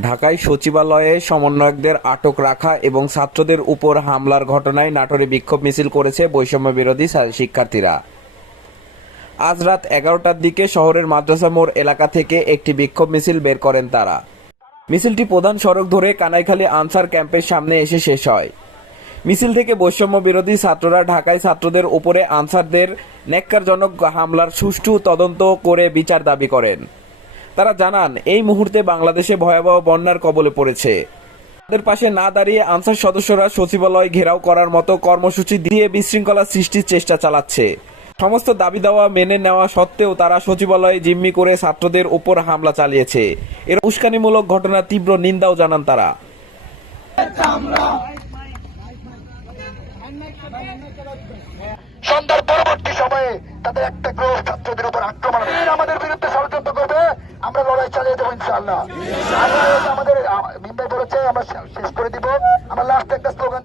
ঢাকায় সচিবালয়ে সমন্বয়কদের আটক রাখা এবং ছাত্রদের উপর হামলার ঘটনায় নাটোরে বিক্ষোভ মিছিল করেছে বৈষম্য বিরোধী শিক্ষার্থীরা। আজ রাত এগারোটার দিকে শহরের মাদ্রাসা মোড় এলাকা থেকে একটি বিক্ষোভ মিছিল বের করেন তারা। মিছিলটি প্রধান সড়ক ধরে কানাইখালী আনসার ক্যাম্পের সামনে এসে শেষ হয়। মিছিল থেকে বৈষম্য বিরোধী ছাত্ররা ঢাকায় ছাত্রদের উপরে আনসারদের ন্যাক্কারজনক হামলার সুষ্ঠু তদন্ত করে বিচার দাবি করেন। তারা জানান, এই মুহূর্তে বাংলাদেশে ভয়াবহ বন্যার কবলে পড়েছে। তাদের পাশে না দাঁড়িয়ে আনসার সদস্যরা সচিবালয় ঘেরাও করার মতো কর্মসূচি দিয়ে বিশৃঙ্খলা সৃষ্টির চেষ্টা চালাচ্ছে। সমস্ত দাবি দাওয়া মেনে নেওয়া সত্ত্বেও তারা সচিবালয়ে জিম্মি করে ছাত্রদের উপর হামলা চালিয়েছে। এর উস্কানিমূলক ঘটনার তীব্র নিন্দাও জানান তারা। সন্ধ্যার পরবর্তী সময়ে তাদের একটা গ্রহ ছাত্রদের উপর আক্রমণ আমাদের আমরা লড়াই চালিয়ে দেবো ইনশাল্লাহ আমাদের বলেছে, আমরা শেষ করে দিব। আমরা লাস্ট একটা স্লোগান